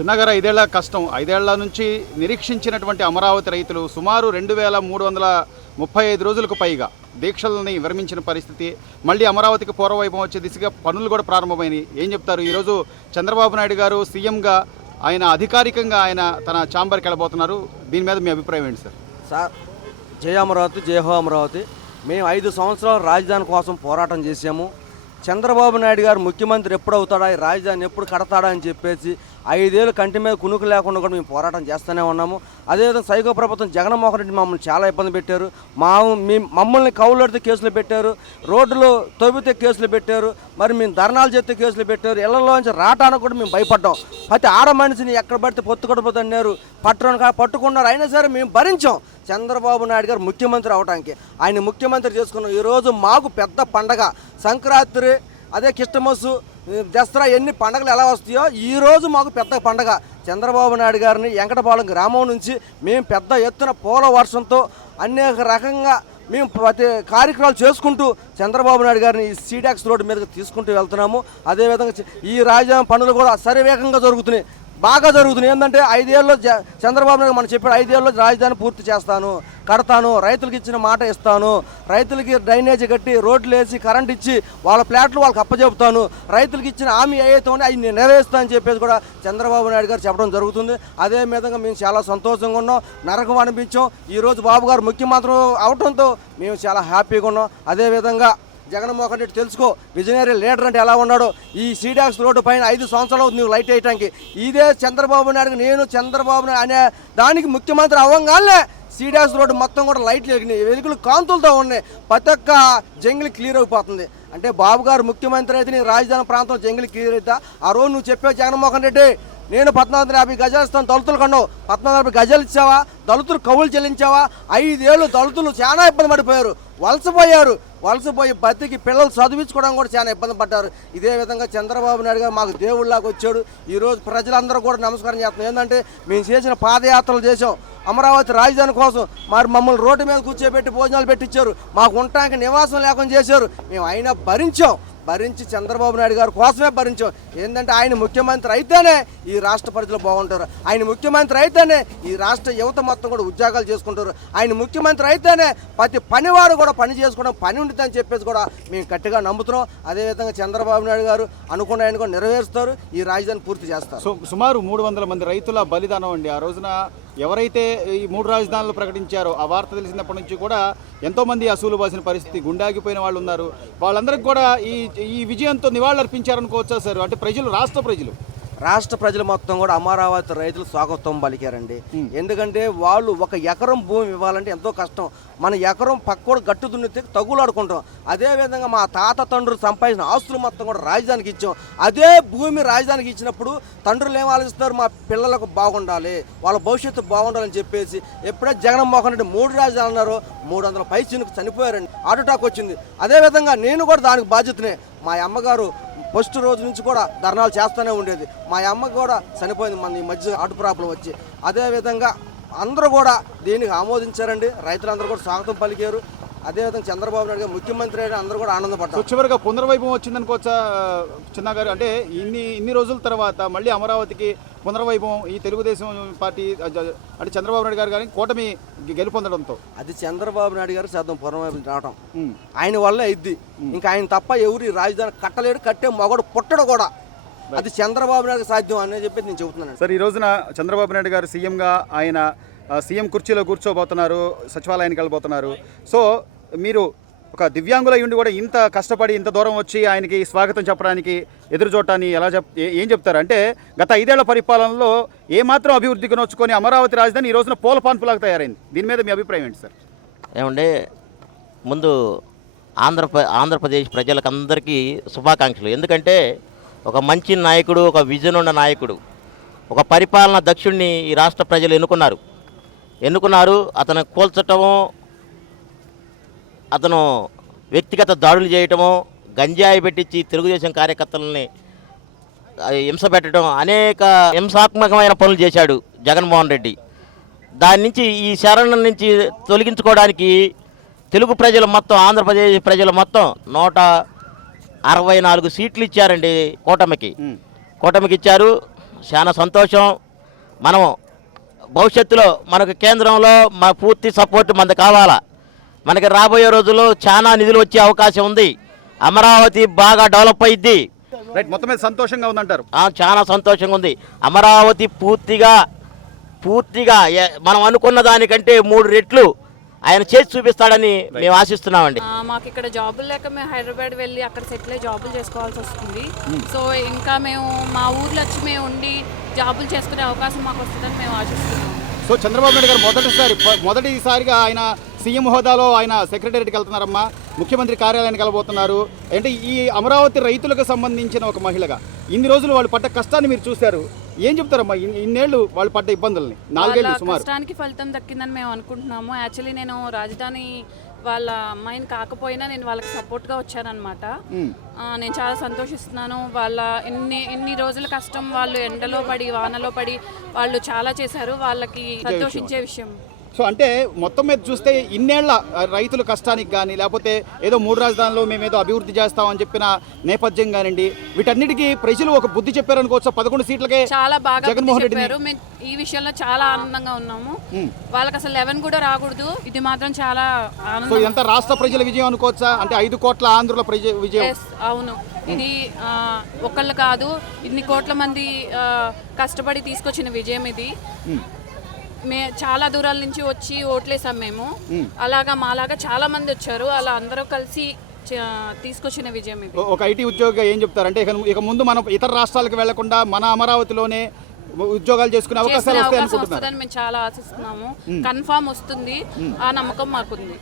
చిన్నగారు 5 ఏళ్ల కష్టం, 5 ఏళ్ల నుంచి నిరీక్షించినటువంటి అమరావతి రైతులు సుమారు 2335 రోజులకు పైగా దీక్షలని విరమించిన పరిస్థితి. మళ్ళీ అమరావతికి పూర్వవైభవం వచ్చే దిశగా పనులు కూడా ప్రారంభమైనాయి. ఏం చెప్తారు? ఈరోజు చంద్రబాబు నాయుడు గారు సీఎంగా ఆయన అధికారికంగా ఆయన తన ఛాంబర్కి వెళ్ళబోతున్నారు. దీని మీద మీ అభిప్రాయం ఏంటి సార్? సార్, జై అమరావతి, జై హో అమరావతి. మేము 5 సంవత్సరాలు రాజధాని కోసం పోరాటం చేశాము. చంద్రబాబు నాయుడు గారు ముఖ్యమంత్రి ఎప్పుడు అవుతాడా, ఈ రాజధాని ఎప్పుడు కడతాడా అని చెప్పేసి 5 ఏళ్ళు కంటి మీద కునుకు లేకుండా కూడా మేము పోరాటం చేస్తూనే ఉన్నాము. అదేవిధంగా సైకో ప్రభుత్వం జగన్మోహన్ రెడ్డి మమ్మల్ని చాలా ఇబ్బంది పెట్టారు. మమ్మల్ని కౌలుడితే కేసులు పెట్టారు, రోడ్లు తవ్వితే కేసులు పెట్టారు, మరి మేము ధర్నాలు చేస్తే కేసులు పెట్టారు. ఇళ్లలోంచి రావడానికి కూడా మేము భయపడ్డాం. ప్రతి ఆడ మనిషిని ఎక్కడ పడితే పొత్తుకొడిపోతే అన్నారు, పట్టుకున్నారు. అయినా సరే మేము భరించాం చంద్రబాబు నాయుడు గారు ముఖ్యమంత్రి అవడానికి. ఆయన ముఖ్యమంత్రి చేసుకున్నాం. ఈరోజు మాకు పెద్ద పండగ సంక్రాంతి, అదే క్రిస్టమస్, దసరా, ఎన్ని పండగలు ఎలా వస్తాయో ఈరోజు మాకు పెద్ద పండగ. చంద్రబాబు నాయుడు గారిని వెంకటపాలెం గ్రామం నుంచి మేము పెద్ద ఎత్తున పూల వర్షంతో అనేక రకంగా మేము ప్రతి కార్యక్రమాలు చేసుకుంటూ చంద్రబాబు నాయుడు గారిని ఈ సీడాక్స్ రోడ్డు మీదకి తీసుకుంటూ వెళ్తున్నాము. అదేవిధంగా ఈ రాజధాని పనులు కూడా శరవేగంగా జరుగుతున్నాయి, బాగా జరుగుతున్నాయి. ఏంటంటే 5 ఏళ్ళలో చంద్రబాబు నాయుడు మనం చెప్పాడు, 5 ఏళ్ళలో రాజధాని పూర్తి చేస్తాను, కడతాను, రైతులకు ఇచ్చిన మాట ఇస్తాను, రైతులకి డ్రైనేజీ కట్టి రోడ్లు వేసి కరెంట్ ఇచ్చి వాళ్ళ ప్లాట్లు వాళ్ళకి అప్పచెబుతాను, రైతులకు ఇచ్చిన హామీ ఏదైతే అవి నేను నెరవేరుస్తాను అని చెప్పేసి కూడా చంద్రబాబు నాయుడు గారు చెప్పడం జరుగుతుంది. అదే విధంగా మేము చాలా సంతోషంగా ఉన్నాం, నరకం అనిపించాం. ఈరోజు బాబు గారు ముఖ్యమంత్రి అవడంతో మేము చాలా హ్యాపీగా ఉన్నాం. అదేవిధంగా జగన్మోహన్ రెడ్డి తెలుసుకో, విజనరీ లీడర్ అంటే ఎలా ఉన్నాడో. ఈ సీడాక్స్ రోడ్డు పైన 5 సంవత్సరాలు అవుతుంది నువ్వు లైట్ వేయటానికి. ఇదే చంద్రబాబు నాయుడు, నేను చంద్రబాబు నాయుడు అనే దానికి ముఖ్యమంత్రి అవ్వగానే సీడాక్స్ రోడ్డు మొత్తం కూడా లైట్లు వెలుగులు కాంతులతో ఉన్నాయి. ప్రతి ఒక్క జంగిల్ క్లియర్ అయిపోతుంది. అంటే బాబు గారు ముఖ్యమంత్రి అయితే నీ రాజధాని ప్రాంతంలో జంగిల్ క్లియర్ అవుతా. ఆ రోజు నువ్వు చెప్పావు జగన్మోహన్ రెడ్డి, నేను 1450 గజాలు ఇస్తాను దళితులు కన్నావు, 1450 గజాలు ఇచ్చావా? దళితులు కవులు చెల్లించావా? 5 ఏళ్ళు దళితులు చాలా ఇబ్బంది పడిపోయారు, వలసపోయి బతికి పిల్లలు చదివించుకోవడం కూడా చాలా ఇబ్బంది పడ్డారు. ఇదే విధంగా చంద్రబాబు నాయుడు గారు మాకు దేవుళ్ళలాగా వచ్చాడు. ఈరోజు ప్రజలందరూ కూడా నమస్కారం చేస్తున్నాం. ఏంటంటే మేము చేసిన పాదయాత్రలు చేసాం అమరావతి రాజధాని కోసం. మరి మమ్మల్ని రోడ్డు మీద కూర్చోబెట్టి భోజనాలు పెట్టించారు, మాకు ఉండటానికి నివాసం లేకుండా చేశారు. మేము అయినా భరించి చంద్రబాబు నాయుడు గారి కోసమే భరించాం. ఏంటంటే ఆయన ముఖ్యమంత్రి అయితేనే ఈ రాష్ట్ర ప్రజలు బాగుంటారు, ఆయన ముఖ్యమంత్రి అయితేనే ఈ రాష్ట్ర యువత మొత్తం కూడా ఉద్యోగాలు చేసుకుంటారు, ఆయన ముఖ్యమంత్రి అయితేనే ప్రతి పనివాడు కూడా పని చేసుకోవడం పని ఉంటుందని చెప్పేసి కూడా మేము గట్టిగా నమ్ముతున్నాం. అదేవిధంగా చంద్రబాబు నాయుడు గారు అనుకున్న ఆయన కూడా నెరవేరుస్తారు, ఈ రాజధాని పూర్తి చేస్తారు. సుమారు 300 మంది రైతుల బలిదానం అండి. ఆ రోజున ఎవరైతే ఈ 3 రాజధానులు ప్రకటించారో ఆ వార్త తెలిసినప్పటి నుంచి కూడా ఎంతోమంది అసూలు బాసిన పరిస్థితి, గుండాగిపోయిన వాళ్ళు ఉన్నారు. వాళ్ళందరికీ కూడా ఈ విజయంతో నివాళులు అర్పించారనుకోవచ్చా సార్? అంటే రాష్ట్ర ప్రజలు మొత్తం కూడా అమరావతి రైతులు స్వాగతం పలికారండి. ఎందుకంటే వాళ్ళు 1 ఎకరం భూమి ఇవ్వాలంటే ఎంతో కష్టం. మన ఎకరం పక్కోడు గట్టు దున్నితే తగులాడుకుంటాం. అదేవిధంగా మా తాత తండ్రులు సంపాదించిన ఆస్తులు మొత్తం కూడా రాజధానికి ఇచ్చాం. అదే భూమి రాజధానికి ఇచ్చినప్పుడు తండ్రులు ఏం ఆలోచిస్తారు? మా పిల్లలకు బాగుండాలి, వాళ్ళ భవిష్యత్తు బాగుండాలని చెప్పేసి ఎప్పుడైతే జగన్మోహన్ రెడ్డి 3 రాజధానులు అన్నారో 300 పైచిలకు చనిపోయారండి, హార్ట్ అటాక్ వచ్చింది. అదేవిధంగా నేను కూడా దానికి బాధ్యతనే. మా అమ్మగారు ఫస్ట్ రోజు నుంచి కూడా ధర్నాలు చేస్తూనే ఉండేది. మా అమ్మకు కూడా చనిపోయింది మన ఈ మధ్య హార్ట్ ప్రాబ్లం వచ్చి. అదేవిధంగా అందరూ కూడా దీనికి ఆమోదించారండి, రైతులందరూ కూడా స్వాగతం పలికారు. అదేవిధంగా చంద్రబాబు నాయుడు గారు ముఖ్యమంత్రి అయినా అందరూ కూడా ఆనందపడ్డారు. చివరిగా పునర్వైభవం వచ్చిందనుకోవచ్చా చిన్నగారు? అంటే ఇన్ని రోజుల తర్వాత మళ్ళీ అమరావతికి పునర్వైభవం ఈ తెలుగుదేశం పార్టీ అంటే చంద్రబాబు నాయుడు గారు కానీ కూటమి గెలుపొందడంతో అది చంద్రబాబు నాయుడు గారు శాతం పునర్వైభవం రావడం ఆయన వల్ల ఇద్ది. ఇంకా ఆయన తప్ప ఎవరు ఈ రాజధాని కట్టలేడు, కట్టే మొగడు పుట్టడు కూడా. అది చంద్రబాబు నాయుడు సాధ్యం అని చెప్పి నేను చెబుతున్నాను సార్. ఈ రోజున చంద్రబాబు నాయుడు గారు సీఎంగా ఆయన సీఎం కుర్చీలో కూర్చోబోతున్నారు, సచివాలయానికి వెళ్ళబోతున్నారు. సో మీరు ఒక దివ్యాంగులై ఉండి కూడా ఇంత కష్టపడి ఇంత దూరం వచ్చి ఆయనకి స్వాగతం చెప్పడానికి ఎదురు చూడటాన్ని ఏం చెప్తారు? అంటే గత 5 ఏళ్ల పరిపాలనలో ఏమాత్రం అభివృద్ధికి నోచుకొని అమరావతి రాజధాని ఈ రోజున పూలపాన్పులాగా తయారైంది. దీని మీద మీ అభిప్రాయం ఏంటి సార్? ఏమంటే ముందు ఆంధ్రప్రదేశ్ ప్రజలకందరికీ శుభాకాంక్షలు. ఎందుకంటే ఒక మంచి నాయకుడు, ఒక విజన్ ఉన్న నాయకుడు, ఒక పరిపాలన దక్షుణ్ణి ఈ రాష్ట్ర ప్రజలు ఎన్నుకున్నారు. అతను కూల్చటము, అతను వ్యక్తిగత దాడులు చేయటము, గంజాయి పెట్టించి తెలుగుదేశం కార్యకర్తలని హింస పెట్టడం, అనేక హింసాత్మకమైన పనులు చేశాడు జగన్మోహన్ రెడ్డి. దాని నుంచి ఈ శరణం నుంచి తొలగించుకోవడానికి తెలుగు ప్రజలు మొత్తం, ఆంధ్రప్రదేశ్ ప్రజలు మొత్తం 164 సీట్లు ఇచ్చారండి కూటమికి ఇచ్చారు. చాలా సంతోషం. మనం భవిష్యత్తులో మనకు కేంద్రంలో మా పూర్తి సపోర్ట్ మనకు కావాలా. మనకి రాబోయే రోజుల్లో చాలా నిధులు వచ్చే అవకాశం ఉంది. అమరావతి బాగా డెవలప్ అయ్యిద్ది. రైట్, మొత్తం మీద సంతోషంగా ఉందంటారు. చాలా సంతోషంగా ఉంది. అమరావతి పూర్తిగా మనం అనుకున్న దానికంటే 3 రెట్లు ఆయన చేసి చూపిస్తాడని మేము ఆశిస్తున్నామండి. మాకు ఇక్కడ జాబులు లేక మేము హైదరాబాద్ వెళ్ళి అక్కడ సెటిల్ అయ్యి జాబులు చేసుకోవాల్సి వస్తుంది. సో ఇంకా మేము మా ఊర్లో వచ్చి మేము ఉండి జాబులు చేసుకునే అవకాశం మాకు వస్తుందని మేము ఆశిస్తున్నాం. సో చంద్రబాబు నాయుడు గారు మొదటిసారిగా ఆయన సీఎం హోదాలో ఆయన సెక్రటేరియట్కి వెళ్తున్నారమ్మా, ముఖ్యమంత్రి కార్యాలయానికి వెళ్ళబోతున్నారు. అంటే ఈ అమరావతి రైతులకు సంబంధించిన ఒక మహిళగా ఇన్ని రోజులు వాళ్ళు పడ్డ కష్టాన్ని మీరు చూశారు. ఏం చెప్తారమ్మా ఇన్నేళ్ళు వాళ్ళు పడ్డ ఇబ్బందుల్ని? 4 ఏళ్ళు సుమారు. కష్టానికి ఫలితం దక్కిందని మేము అనుకుంటున్నాము. యాక్చువల్లీ నేను రాజధాని వాళ్ళ అమ్మాయిని కాకపోయినా నేను వాళ్ళకి సపోర్ట్గా వచ్చానన్నమాట. నేను చాలా సంతోషిస్తున్నాను. వాళ్ళ ఇన్ని రోజుల కష్టం వాళ్ళు ఎండలో పడి వానలో పడి వాళ్ళు చాలా చేశారు. వాళ్ళకి సంతోషించే విషయం. సో అంటే మొత్తం మీద చూస్తే ఇన్నేళ్ల రైతుల కష్టానికి కానీ లేకపోతే ఏదో 3 రాజధానులు మేము ఏదో అభివృద్ధి చేస్తామని చెప్పిన నేపథ్యం కానివ్వండి, వీటన్నిటికీ ప్రజలు ఒక బుద్ధి చెప్పారనుకోవచ్చు. 11 సీట్లకే చాలా బాగా జగన్మోహన్ రెడ్డి చెప్పారు. మేము ఈ విషయంలో చాలా ఆనందంగా ఉన్నాము. వాళ్ళకి అసలు 11 కూడా రాకూడదు. ఇది మాత్రం చాలా సో ఇదంతా రాష్ట్ర ప్రజల విజయం అనుకోవచ్చా? అంటే 5 కోట్ల ఆంధ్రుల విజయం. అవును, ఇది ఒకళ్ళు కాదు, ఇన్ని కోట్ల మంది కష్టపడి తీసుకొచ్చిన విజయం ఇది. చాలా దూరాల నుంచి వచ్చి ఓట్లేసాం మేము. అలాగా మాలాగా చాలా మంది వచ్చారు. అలా అందరూ కలిసి తీసుకొచ్చిన విజయం ఇది. ఒక ఐటీ ఉద్యోగిగా ఏం చెప్తారంటే ఇక ముందు మనం ఇతర రాష్ట్రాలకు వెళ్లకుండా మన అమరావతిలోనే ఉద్యోగాలు చేసుకునే అవకాశాలు వస్తాయని మేము చాలా ఆశిస్తున్నాము. కన్ఫామ్ వస్తుంది, ఆ నమ్మకం మాకుంది.